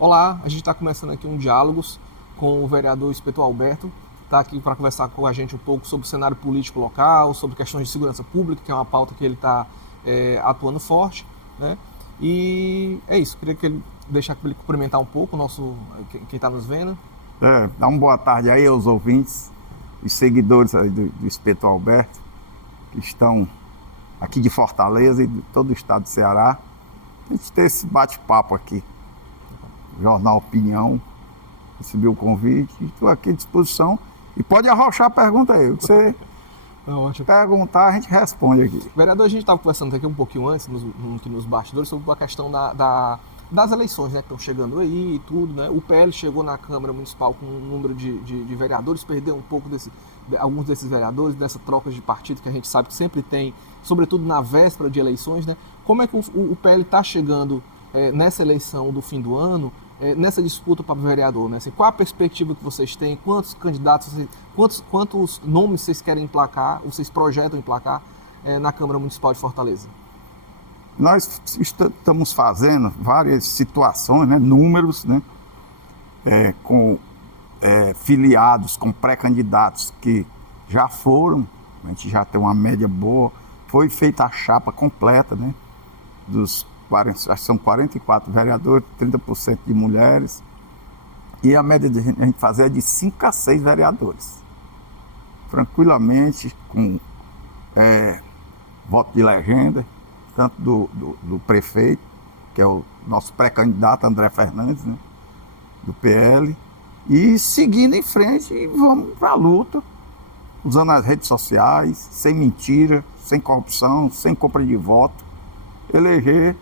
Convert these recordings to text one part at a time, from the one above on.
Olá, a gente está começando aqui um diálogos com o vereador Espeto Alberto, está aqui para conversar com a gente um pouco sobre o cenário político local, sobre questões de segurança pública, que é uma pauta que ele está atuando forte, né? E é isso, queria que ele deixar ele cumprimentar um pouco o nosso quem está nos vendo. Dá uma boa tarde aí aos ouvintes, os seguidores aí do Espeto Alberto, que estão aqui de Fortaleza e de todo o estado do Ceará. A gente tem esse bate-papo aqui, Jornal Opinião, recebi o convite, estou aqui à disposição e pode arrochar a pergunta aí, o que você perguntar a gente responde aqui. Vereador, a gente estava conversando aqui um pouquinho antes, nos bastidores, sobre a questão das eleições, né, que estão chegando aí e tudo, né? O PL chegou na Câmara Municipal com um número de vereadores, perdeu um pouco alguns desses vereadores, dessa troca de partido que a gente sabe que sempre tem, sobretudo na véspera de eleições, né? Como é que o PL está chegando nessa eleição do fim do ano, nessa disputa para o vereador, né? Assim, qual a perspectiva que vocês têm? Quantos candidatos, quantos nomes vocês querem emplacar, vocês projetam emplacar na Câmara Municipal de Fortaleza? Nós estamos fazendo várias situações, né, números, né, com filiados, com pré-candidatos que já foram, a gente já tem uma média boa, foi feita a chapa completa, né, acho que são 44 vereadores, 30% de mulheres, e a média de a gente fazer é de 5 a 6 vereadores, tranquilamente, com voto de legenda, tanto do prefeito, que é o nosso pré-candidato André Fernandes, né, do PL, e seguindo em frente e vamos para a luta, usando as redes sociais, sem mentira, sem corrupção, sem compra de voto, eleger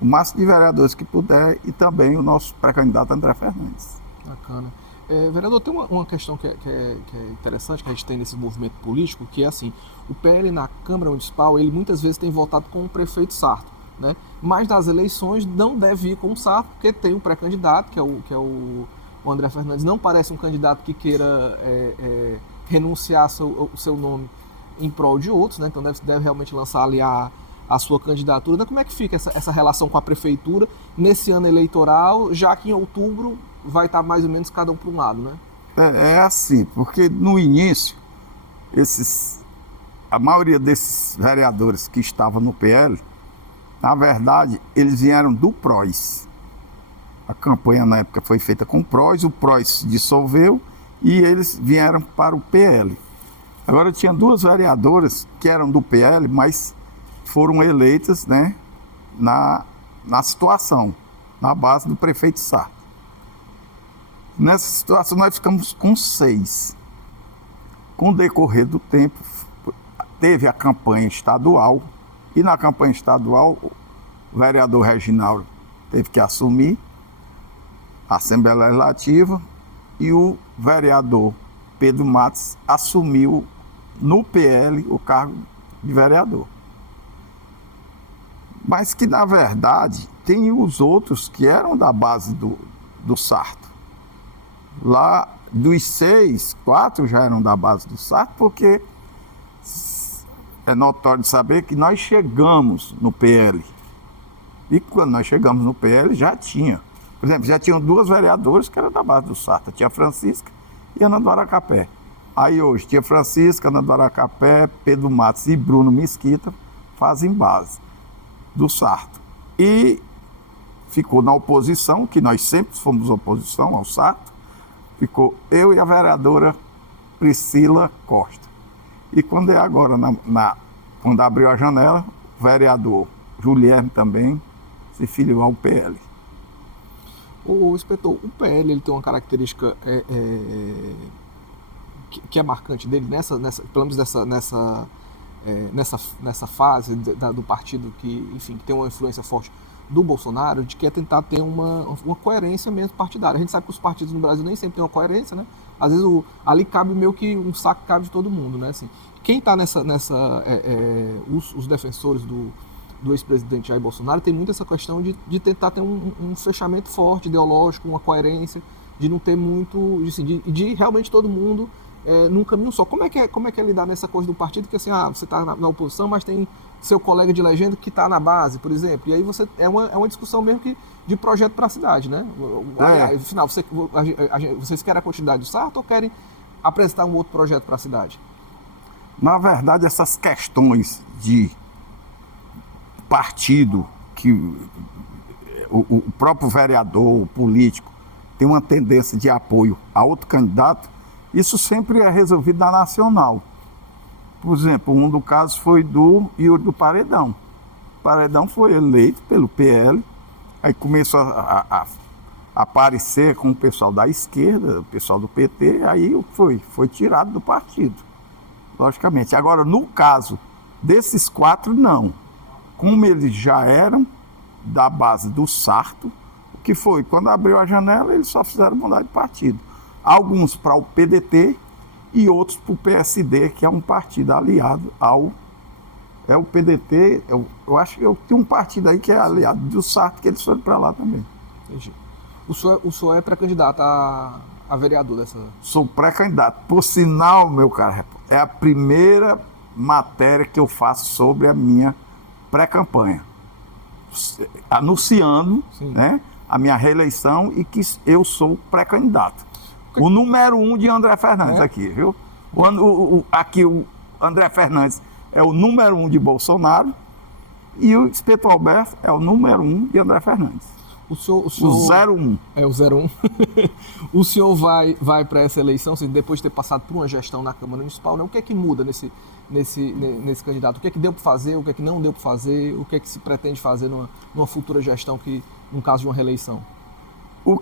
o máximo de vereadores que puder e também o nosso pré-candidato André Fernandes. Bacana. Vereador, tem uma questão que é interessante que a gente tem nesse movimento político, que é assim, o PL na Câmara Municipal, ele muitas vezes tem votado com o prefeito Sarto, né? Mas nas eleições não deve ir com o Sarto, porque tem um pré-candidato, que é o André Fernandes, não parece um candidato que queira renunciar o seu nome em prol de outros, né? Então deve realmente lançar ali a sua candidatura. Como é que fica essa relação com a prefeitura nesse ano eleitoral, já que em outubro vai estar mais ou menos cada um para um lado, né? É assim, porque no início, a maioria desses vereadores que estavam no PL, na verdade, eles vieram do PROS. A campanha na época foi feita com o PROS se dissolveu e eles vieram para o PL. Agora tinha duas vereadoras que eram do PL, mas foram eleitas, né, na situação, na base do prefeito Sarto. Nessa situação nós ficamos com 6. Com o decorrer do tempo, teve a campanha estadual, e na campanha estadual o vereador Reginaldo teve que assumir a Assembleia Legislativa e o vereador Pedro Matos assumiu no PL o cargo de vereador. Mas que, na verdade, tem os outros que eram da base do Sarto. Lá, dos 6, 4 já eram da base do Sarto, porque é notório de saber que nós chegamos no PL. E quando nós chegamos no PL, já tinha. Por exemplo, já tinham 2 vereadoras que eram da base do Sarto. Tinha a Francisca e a Ana do Aracapé. Aí hoje tinha Francisca, Ana do Aracapé, Pedro Matos e Bruno Mesquita fazem base do Sarto. E ficou na oposição, que nós sempre fomos oposição ao Sarto, ficou eu e a vereadora Priscila Costa. E quando é agora, quando abriu a janela, o vereador Julierme também se filiou ao PL. O inspetor, o PL ele tem uma característica que é marcante dele, pelo menos nessa fase do partido que, enfim, que tem uma influência forte do Bolsonaro, de que é tentar ter uma coerência mesmo partidária. A gente sabe que os partidos no Brasil nem sempre têm uma coerência, né? Às vezes ali cabe meio que um saco cabe de todo mundo, né? Assim, quem está os defensores do ex-presidente Jair Bolsonaro tem muito essa questão de tentar ter um fechamento forte, ideológico, uma coerência, de não ter muito, de realmente todo mundo num caminho só. Como é que é lidar nessa coisa do partido que assim, você está na oposição, mas tem seu colega de legenda que está na base, por exemplo, e aí é uma discussão mesmo que de projeto para a cidade, né? Afinal, vocês querem a continuidade do Sarto ou querem apresentar um outro projeto para a cidade? Na verdade, essas questões de partido, que o próprio vereador, o político, tem uma tendência de apoio a outro candidato, isso sempre é resolvido na nacional. Por exemplo, um dos casos foi do Yuri do Paredão. O Paredão foi eleito pelo PL, aí começou a aparecer com o pessoal da esquerda, o pessoal do PT, aí foi tirado do partido, logicamente. Agora, no caso desses 4, não. Como eles já eram da base do Sarto, o que foi? Quando abriu a janela, eles só fizeram mudar de partido. Alguns para o PDT e outros para o PSD, que é um partido aliado ao... É o PDT, eu acho que tem um partido aí que é aliado do Sarto, que eles foram para lá também. Entendi. O senhor é pré-candidato a vereador dessa... Sou pré-candidato. Por sinal, meu caro, é a primeira matéria que eu faço sobre a minha pré-campanha, anunciando, né, a minha reeleição e que eu sou pré-candidato. O número 1 de André Fernandes aqui, viu? Aqui o André Fernandes é o número 1 de Bolsonaro e o Espeto Alberto é o número 1 de André Fernandes. O 01. É o 01. O senhor vai para essa eleição, depois de ter passado por uma gestão na Câmara Municipal, né? O que é que muda nesse candidato? O que é que deu para fazer, o que é que não deu para fazer, o que é que se pretende fazer numa futura gestão, no caso de uma reeleição? O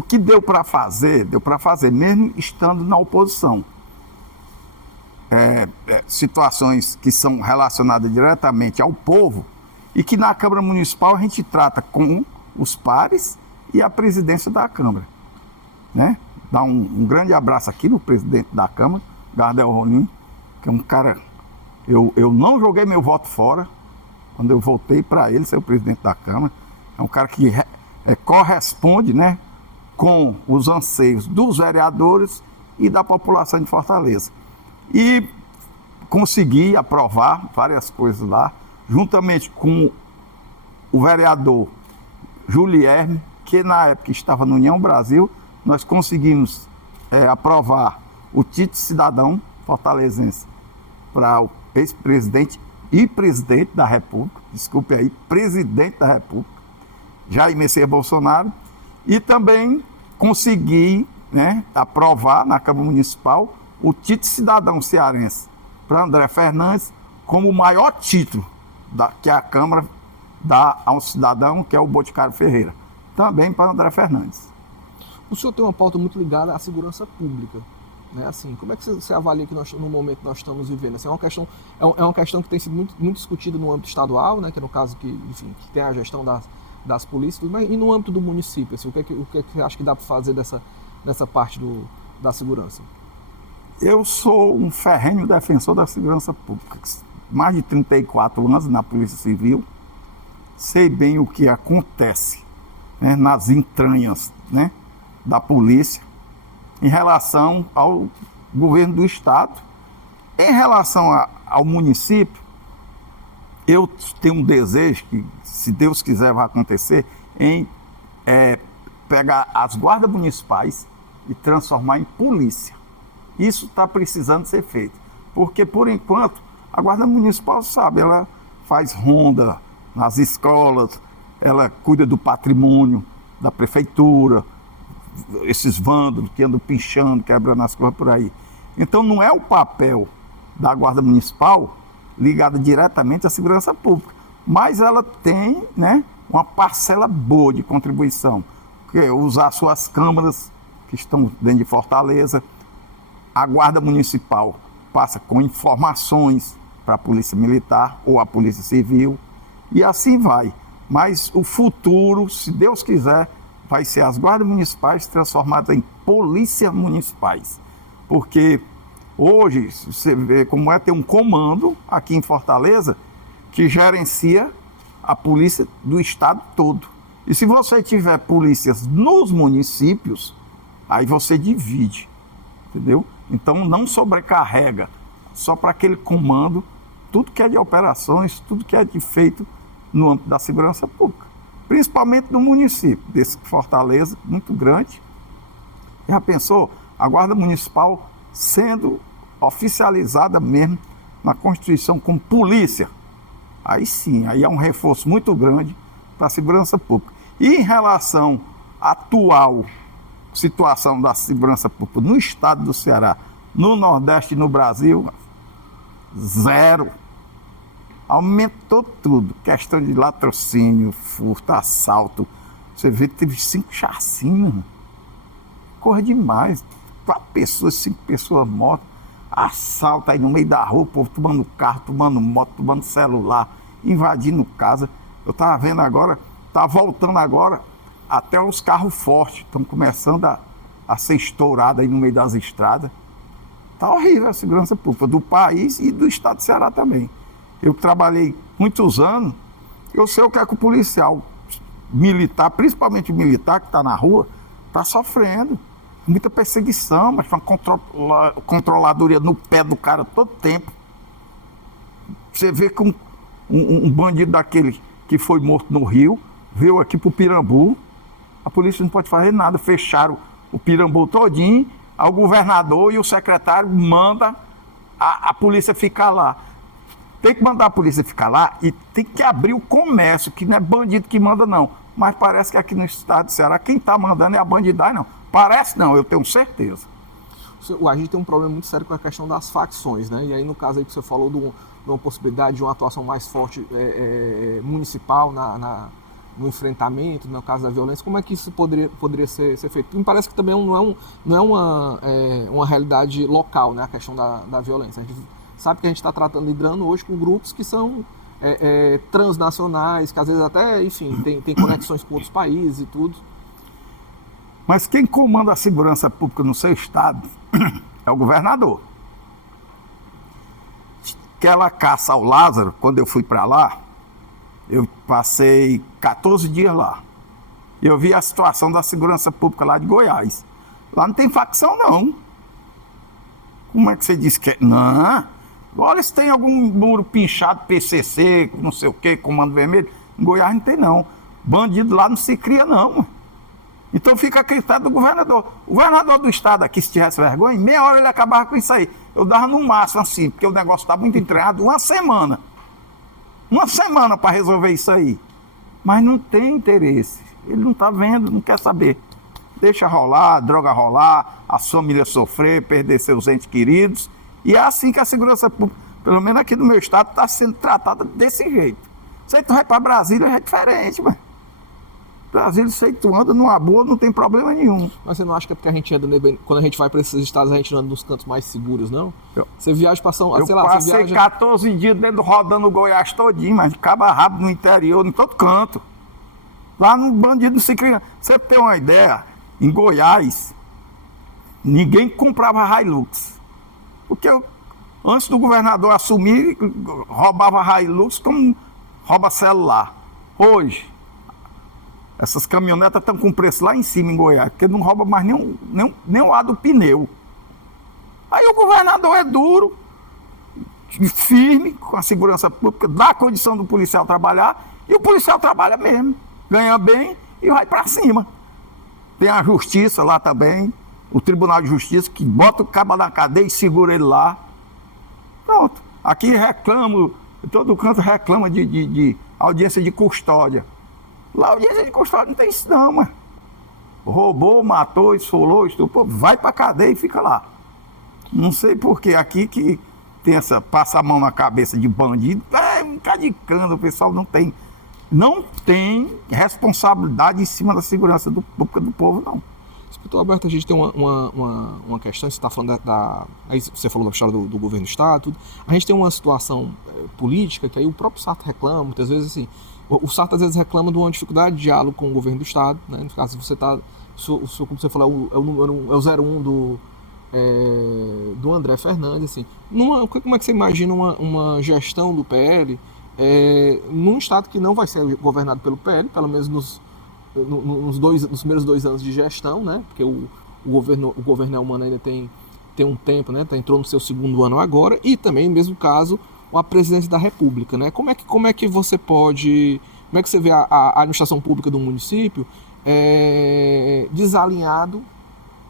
que deu para fazer mesmo estando na oposição. Situações que são relacionadas diretamente ao povo e que na Câmara Municipal a gente trata com os pares e a presidência da Câmara, né? Dá um grande abraço aqui no presidente da Câmara, Gardel Rolim, que é um cara... Eu não joguei meu voto fora quando eu votei para ele ser o presidente da Câmara. É um cara que corresponde, né, com os anseios dos vereadores e da população de Fortaleza. E consegui aprovar várias coisas lá, juntamente com o vereador Julierme, que na época estava no União Brasil. Nós conseguimos aprovar o título de cidadão fortalezense para o ex-presidente e presidente da República, desculpe aí, presidente da República, Jair Messias Bolsonaro, e também consegui, né, aprovar na Câmara Municipal o título de cidadão cearense para André Fernandes como o maior título que a Câmara dá a um cidadão, que é o Boticário Ferreira, também para André Fernandes. O senhor tem uma pauta muito ligada à segurança pública, né? Assim, como é que você avalia que no momento que nós estamos vivendo? Assim, é uma questão que tem sido muito discutida no âmbito estadual, né? Que é no caso que tem a gestão das polícias, mas e no âmbito do município? Assim, o que é que você acha que dá para fazer dessa parte da segurança? Eu sou um ferrenho defensor da segurança pública. Mais de 34 anos na Polícia Civil, sei bem o que acontece, né, nas entranhas, né, da polícia em relação ao governo do estado. Em relação ao município, eu tenho um desejo que, se Deus quiser, vai acontecer, em pegar as guardas municipais e transformar em polícia. Isso está precisando ser feito, porque por enquanto a Guarda Municipal, sabe, ela faz ronda nas escolas, ela cuida do patrimônio da prefeitura, esses vândalos que andam pichando, quebrando as coisas por aí. Então não é o papel da Guarda Municipal ligada diretamente à segurança pública, mas ela tem, né, uma parcela boa de contribuição, que é usar suas câmaras que estão dentro de Fortaleza. A Guarda Municipal passa com informações para a Polícia Militar ou a Polícia Civil, e assim vai. Mas o futuro, se Deus quiser, vai ser as guardas municipais transformadas em polícias municipais. Porque hoje, você vê como tem um comando aqui em Fortaleza que gerencia a polícia do estado todo. E se você tiver polícias nos municípios, aí você divide. entendeu? Então não sobrecarrega só para aquele comando tudo que é de operações, tudo que é de feito no âmbito da segurança pública, principalmente no município, desse Fortaleza, muito grande. Já pensou? A Guarda Municipal sendo oficializada mesmo na Constituição como polícia. Aí sim, aí é um reforço muito grande para a segurança pública. E em relação à atual situação da segurança pública no estado do Ceará, no Nordeste e no Brasil, zero. Aumentou tudo. Questão de latrocínio, furto, assalto. Você vê que teve 5 chacinas. Corre demais. 4 pessoas, 5 pessoas mortas. Assalto aí no meio da rua, o povo tomando carro, tomando moto, tomando celular, invadindo casa. Eu estava vendo agora, está voltando agora, até os carros fortes estão começando a ser estourados aí no meio das estradas. Está horrível a segurança pública do país e do estado de Ceará também. Eu trabalhei muitos anos, eu sei o que é que o policial militar, principalmente o militar que está na rua, está sofrendo. Muita perseguição, mas uma controladoria no pé do cara todo tempo. Você vê que um bandido daquele que foi morto no Rio, veio aqui para o Pirambu, a polícia não pode fazer nada, fecharam o Pirambu todinho, aí o governador e o secretário mandam a polícia ficar lá. Tem que mandar a polícia ficar lá e tem que abrir o comércio, que não é bandido que manda não. Mas parece que aqui no estado de Ceará, quem está mandando é a bandidagem não. Parece não, eu tenho certeza. A gente tem um problema muito sério com a questão das facções, né? E aí no caso aí que você falou de uma possibilidade de uma atuação mais forte municipal no enfrentamento, no caso da violência, como é que isso poderia ser feito? Me parece que também não é uma realidade local, né? A questão da violência. A gente sabe que a gente está lidando hoje com grupos que são transnacionais, que às vezes até, enfim, tem conexões com outros países e tudo. Mas quem comanda a segurança pública no seu estado é o governador. Aquela caça ao Lázaro, quando eu fui para lá, eu passei 14 dias lá. Eu vi a situação da segurança pública lá de Goiás. Lá não tem facção, não. Como é que você diz que é? Não. Olha se tem algum muro pinchado, PCC, não sei o quê, Comando Vermelho. Em Goiás não tem, não. Bandido lá não se cria, não. Então fica a critério do governador. O governador do estado aqui, se tivesse vergonha, em meia hora ele acabava com isso aí. Eu dava no máximo assim, porque o negócio está muito entranhado, uma semana. Uma semana para resolver isso aí. Mas não tem interesse. Ele não está vendo, não quer saber. Deixa rolar, a droga rolar, a família sofrer, perder seus entes queridos. E é assim que a segurança pública, pelo menos aqui no meu estado, está sendo tratada desse jeito. Se tu vai para Brasília, é diferente, mano. Brasília, se tu anda numa boa, não tem problema nenhum. Mas você não acha que é porque a gente anda, quando a gente vai para esses estados, a gente anda nos cantos mais seguros, não? Você viaja para São... sei lá, passei você viaja... 14 dias dentro rodando o Goiás todinho, mas de cabo a rabo no interior, em todo canto. Lá no bandido não se cria. Você tem uma ideia, em Goiás, ninguém comprava Hilux. Porque antes do governador assumir, roubava Hilux como rouba celular. Hoje, essas caminhonetas estão com preço lá em cima em Goiás, porque não rouba mais nem o lado do pneu. Aí o governador é duro, firme, com a segurança pública, dá a condição do policial trabalhar, e o policial trabalha mesmo, ganha bem e vai para cima. Tem a justiça lá também, o Tribunal de Justiça, que bota o cabo na cadeia e segura ele lá. Pronto. Aqui reclamo, todo canto reclama de audiência de custódia. Lá a audiência de custódia não tem isso não, mano. Roubou, matou, esfolou, estuprou, vai pra cadeia e fica lá. Não sei por que aqui que tem passa a mão na cabeça de bandido, um cadicando, o pessoal não tem responsabilidade em cima da segurança pública do povo, não. Inspetor Alberto, a gente tem uma questão, você está falando aí você falou da história do governo do estado, tudo. A gente tem uma situação política que aí o próprio Sarto reclama, muitas vezes assim, o Sarto às vezes reclama de uma dificuldade de diálogo com o governo do estado, né? No caso, você está, como você falou, é o 01 do André Fernandes, assim. Como é que você imagina uma gestão do PL num estado que não vai ser governado pelo PL, pelo menos nos primeiros 2 anos de gestão, né? Porque o governo Elmano ainda tem tem um tempo, né? Entrou no seu segundo ano agora, e também, no mesmo caso, a presidência da República, né? Como é que você pode... Como é que você vê a administração pública do município desalinhado,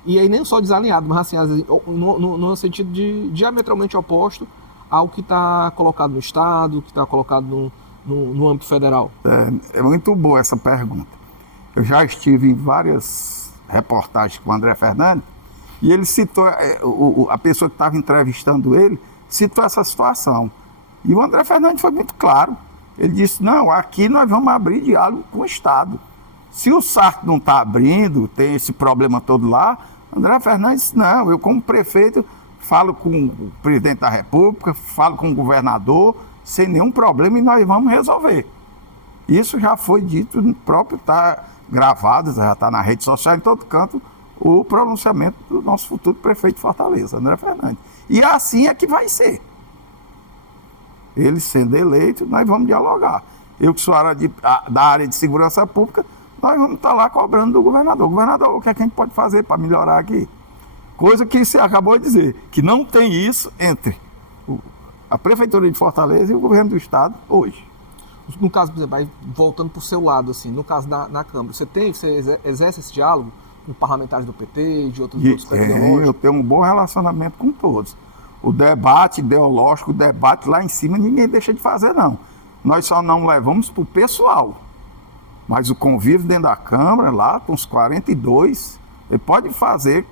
e aí nem só desalinhado, mas assim, no sentido de diametralmente oposto ao que está colocado no Estado, que está colocado no âmbito federal? É muito boa essa pergunta. Eu já estive em várias reportagens com o André Fernandes, e ele citou, a pessoa que estava entrevistando ele, citou essa situação. E o André Fernandes foi muito claro. Ele disse, não, aqui nós vamos abrir diálogo com o Estado. Se o Sarto não está abrindo, tem esse problema todo lá, André Fernandes disse, não, eu como prefeito falo com o presidente da República, falo com o governador, sem nenhum problema, e nós vamos resolver. Isso já foi dito, próprio está gravado, já está na rede social, em todo canto, o pronunciamento do nosso futuro prefeito de Fortaleza, André Fernandes. E assim é que vai ser. Ele sendo eleito, nós vamos dialogar. Eu que sou da área de segurança pública, nós vamos estar lá cobrando do governador. Governador, o que é que a gente pode fazer para melhorar aqui? Coisa que você acabou de dizer, que não tem isso entre a Prefeitura de Fortaleza e o governo do Estado hoje. No caso, por exemplo, aí, voltando para o seu lado, assim, no caso na Câmara, você exerce esse diálogo com parlamentares do PT e de outros grupos ideológicos? Eu tenho um bom relacionamento com todos. O debate ideológico, o debate lá em cima, ninguém deixa de fazer, não. Nós só não levamos para o pessoal. Mas o convívio dentro da Câmara, lá com os 42, ele pode fazer,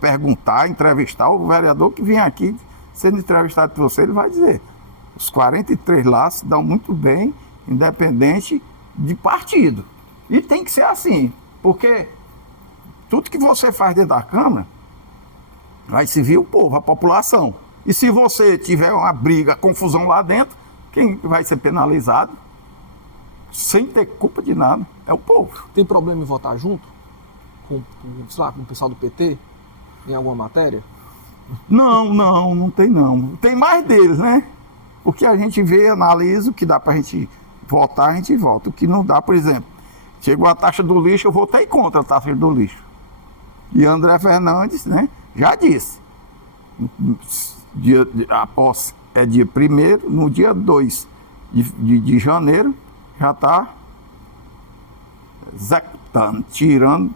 perguntar, entrevistar o vereador que vem aqui sendo entrevistado por você, ele vai dizer. Os 43 lá se dão muito bem, independente de partido. E tem que ser assim, porque tudo que você faz dentro da Câmara, vai servir o povo, a população. E se você tiver uma briga, confusão lá dentro, quem vai ser penalizado, sem ter culpa de nada, é o povo. Tem problema em votar junto? Sei lá, com o pessoal do PT? Em alguma matéria? Não tem não. Tem mais deles, né? O que a gente vê, analisa, o que dá pra gente votar, a gente vota. O que não dá, por exemplo, chegou a taxa do lixo, eu votei contra a taxa do lixo. E André Fernandes, né, já disse. A posse é dia 1º, no dia 2 de janeiro, já está executando, tirando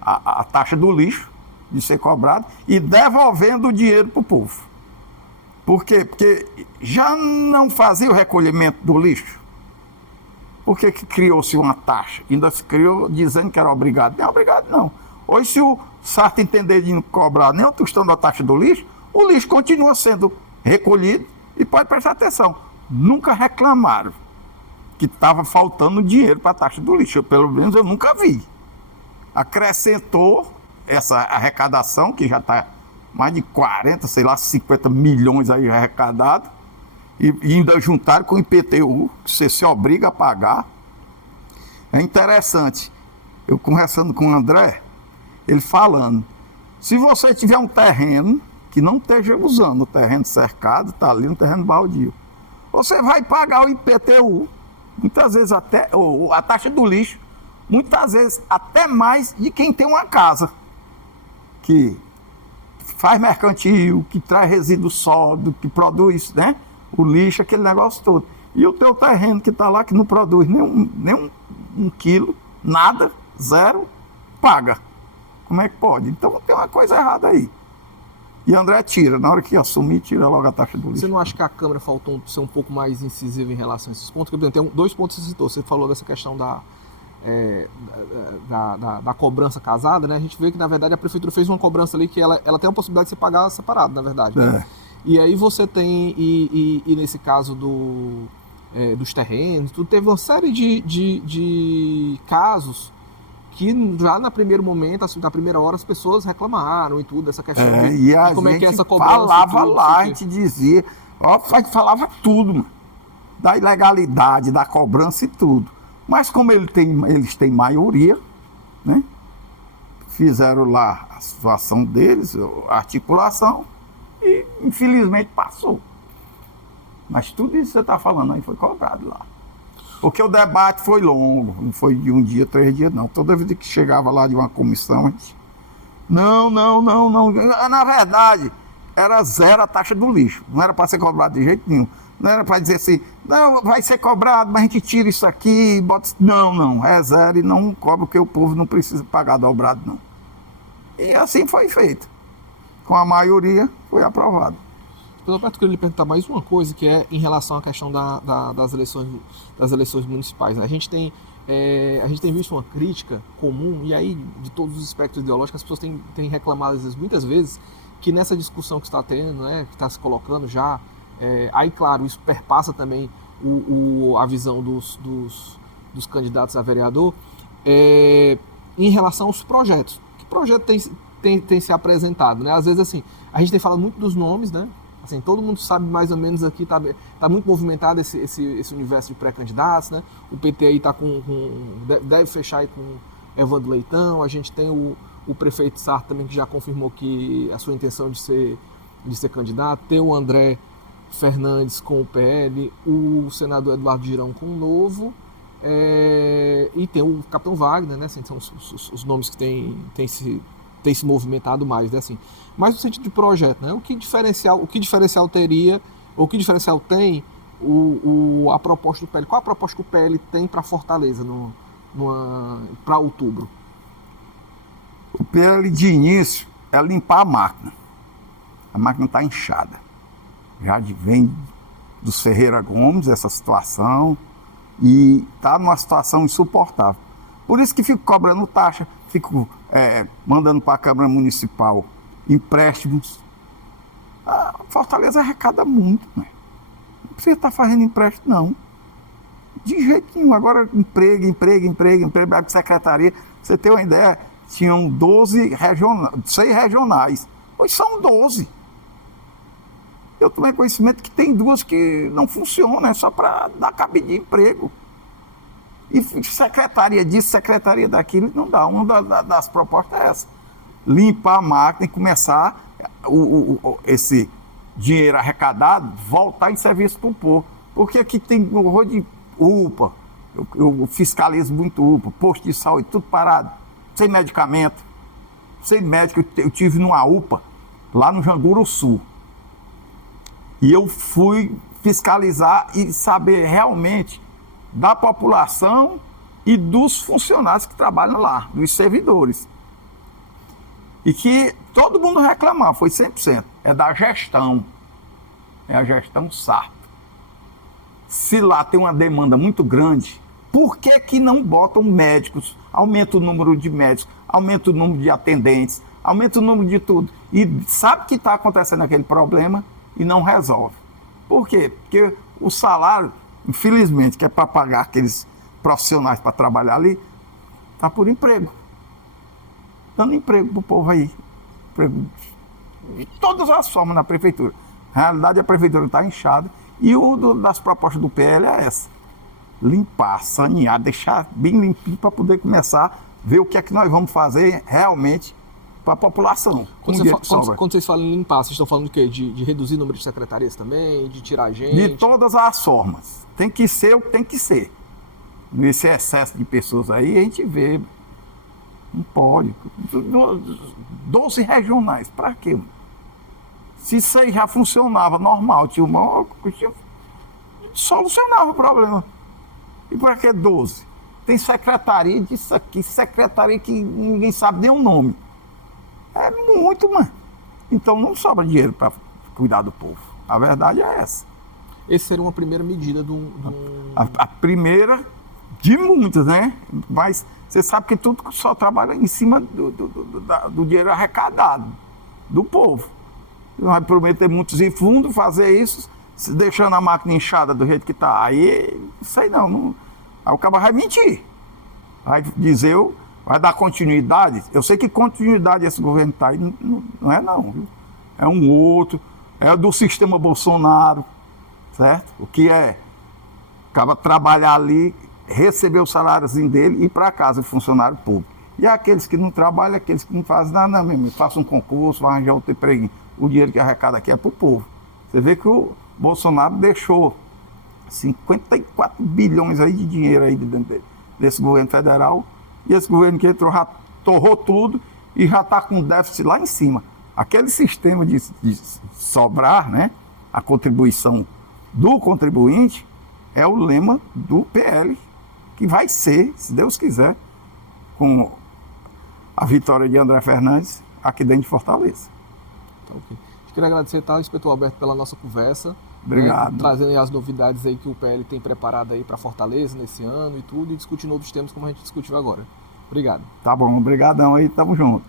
a taxa do lixo de ser cobrado e devolvendo o dinheiro para o povo. Por quê? Porque já não fazia o recolhimento do lixo. Por que criou-se uma taxa? Ainda se criou dizendo que era obrigado. Não é obrigado, não. Hoje, se o Sarto entender de não cobrar nem a questão da taxa do lixo, o lixo continua sendo recolhido e pode prestar atenção. Nunca reclamaram que estava faltando dinheiro para a taxa do lixo. Pelo menos eu nunca vi. Acrescentou essa arrecadação, que já está mais de 40, sei lá, 50 milhões aí arrecadados, e ainda juntaram com o IPTU, que você se obriga a pagar. É interessante, eu conversando com o André, ele falando, se você tiver um terreno que não esteja usando o terreno cercado, está ali no terreno baldio, você vai pagar o IPTU, muitas vezes até, ou a taxa do lixo, muitas vezes até mais de quem tem uma casa, que faz mercantil, que traz resíduo sólido, que produz, né, o lixo, aquele negócio todo. E o teu terreno que está lá, que não produz nem um quilo, nada, zero, paga. Como é que pode? Então tem uma coisa errada aí. E André tira, na hora que assumir, tira logo a taxa do lixo. Você não acha que a Câmara faltou ser um pouco mais incisiva em relação a esses pontos? Porque, tem dois pontos que você citou. Você falou dessa questão da cobrança casada, né? A gente vê que, na verdade, a Prefeitura fez uma cobrança ali que ela tem a possibilidade de ser pagada separado, na verdade. Né? E aí você tem, e nesse caso dos terrenos, tudo, teve uma série de casos que já no primeiro momento, assim, na primeira hora, as pessoas reclamaram e tudo, essa questão de como é que é essa cobrança. Falava tudo, lá, a gente dizia, falava tudo, mano, da ilegalidade, da cobrança e tudo. Mas como eles têm maioria, né? Fizeram lá a situação deles, a articulação, e infelizmente passou. Mas tudo isso que você está falando aí foi cobrado lá. Porque o debate foi longo, não foi de um dia, 3 dias, não. Toda vez que chegava lá de uma comissão, Não, não, não, não. Na verdade, era zero a taxa do lixo. Não era para ser cobrado de jeito nenhum. Não era para dizer assim, não, vai ser cobrado, mas a gente tira isso aqui e bota... Não, não, é zero e não cobra, porque o povo não precisa pagar dobrado, não. E assim foi feito. Com a maioria, foi aprovado. Doutor Alberto, eu queria lhe perguntar mais uma coisa, que é em relação à questão das eleições municipais. A gente tem visto uma crítica comum, e aí de todos os espectros ideológicos, as pessoas têm reclamado muitas vezes que nessa discussão que está tendo, né, que está se colocando já, aí claro, isso perpassa também a visão dos candidatos a vereador, em relação aos projetos. Que projeto tem se apresentado, né? Às vezes assim, a gente tem falado muito dos nomes, né? Assim, todo mundo sabe mais ou menos aqui, tá muito movimentado esse universo de pré-candidatos, né? O PT aí deve fechar aí com Evandro Leitão. A gente tem o prefeito Sarto também, que já confirmou que a sua intenção de ser candidato. Tem o André Fernandes com o PL, o senador Eduardo Girão com o Novo, e tem o Capitão Wagner, né? Assim, são os nomes que têm se movimentado mais, né? Assim, mas no sentido de projeto, né? O que diferencial teria, ou o que diferencial tem a proposta do PL? Qual a proposta que o PL tem para Fortaleza para outubro? O PL de início é limpar a máquina. A máquina está inchada. Já vem dos Ferreira Gomes essa situação e está numa situação insuportável. Por isso que fico cobrando taxa, fico mandando para a Câmara Municipal empréstimos. A Fortaleza arrecada muito, né? Não precisa estar fazendo empréstimo, não. De jeito nenhum. Agora, emprego, secretaria. Você tem uma ideia, tinham 6 regionais. Hoje são 12. Eu tomei conhecimento que tem 2 que não funcionam, é só para dar cabide de emprego. E secretaria disso, secretaria daquilo, não dá. Uma das propostas é essa. Limpar a máquina e começar esse dinheiro arrecadado, voltar em serviço para o povo. Porque aqui tem um horror de UPA, eu fiscalizo muito UPA, posto de saúde, tudo parado, sem medicamento, sem médico. Eu tive numa UPA, lá no Janguru Sul. E eu fui fiscalizar e saber realmente da população e dos funcionários que trabalham lá, dos servidores. E que todo mundo reclamava, foi 100%. É da gestão. É a gestão Sarto. Se lá tem uma demanda muito grande, por que não botam médicos? Aumenta o número de médicos, aumenta o número de atendentes, aumenta o número de tudo. E sabe que está acontecendo aquele problema e não resolve. Por quê? Porque o salário, infelizmente, que é para pagar aqueles profissionais para trabalhar ali, está por emprego. Dando emprego para o povo aí. Emprego de todas as formas na prefeitura. Na realidade, a prefeitura está inchada. E das propostas do PL é essa. Limpar, sanear, deixar bem limpinho para poder começar a ver o que é que nós vamos fazer realmente para a população. Quando vocês falam em limpar, vocês estão falando do quê? De reduzir o número de secretarias também? De tirar gente? De todas as formas. Tem que ser o que tem que ser. Nesse excesso de pessoas aí, a gente vê. Não pode. 12 regionais, para quê? Se isso aí já funcionava normal, solucionava o problema. E para que 12? Tem secretaria disso aqui, secretaria que ninguém sabe nem o nome. É muito, mano. Então não sobra dinheiro para cuidar do povo. A verdade é essa. Essa seria uma primeira medida A primeira de muitas, né? Mas você sabe que tudo só trabalha em cima do dinheiro arrecadado do povo. Vai prometer muitos em fundo, fazer isso, deixando a máquina inchada do jeito que está. Aí, isso aí não. Aí o cara vai mentir. Vai dizer, vai dar continuidade. Eu sei que continuidade esse governo está aí, não é não, viu? É um outro, é do sistema Bolsonaro, certo? O que é? Acaba trabalhar ali, receber o saláriozinho dele e ir para casa, o funcionário público. E aqueles que não trabalham, aqueles que não fazem nada mesmo, façam um concurso, vai arranjar outro emprego. O dinheiro que arrecada aqui é para o povo. Você vê que o Bolsonaro deixou 54 bilhões aí de dinheiro aí dentro desse governo federal, e esse governo que entrou já torrou tudo e já está com déficit lá em cima. Aquele sistema de sobrar, né, a contribuição do contribuinte, é o lema do PL, que vai ser, se Deus quiser, com a vitória de André Fernandes aqui dentro de Fortaleza. Tá, okay. Queria agradecer, tá, inspetor Alberto, pela nossa conversa. Obrigado. Né, trazendo aí as novidades aí que o PL tem preparado aí para Fortaleza nesse ano e tudo, e discutindo outros temas como a gente discutiu agora. Obrigado. Tá bom, obrigadão aí, tamo junto.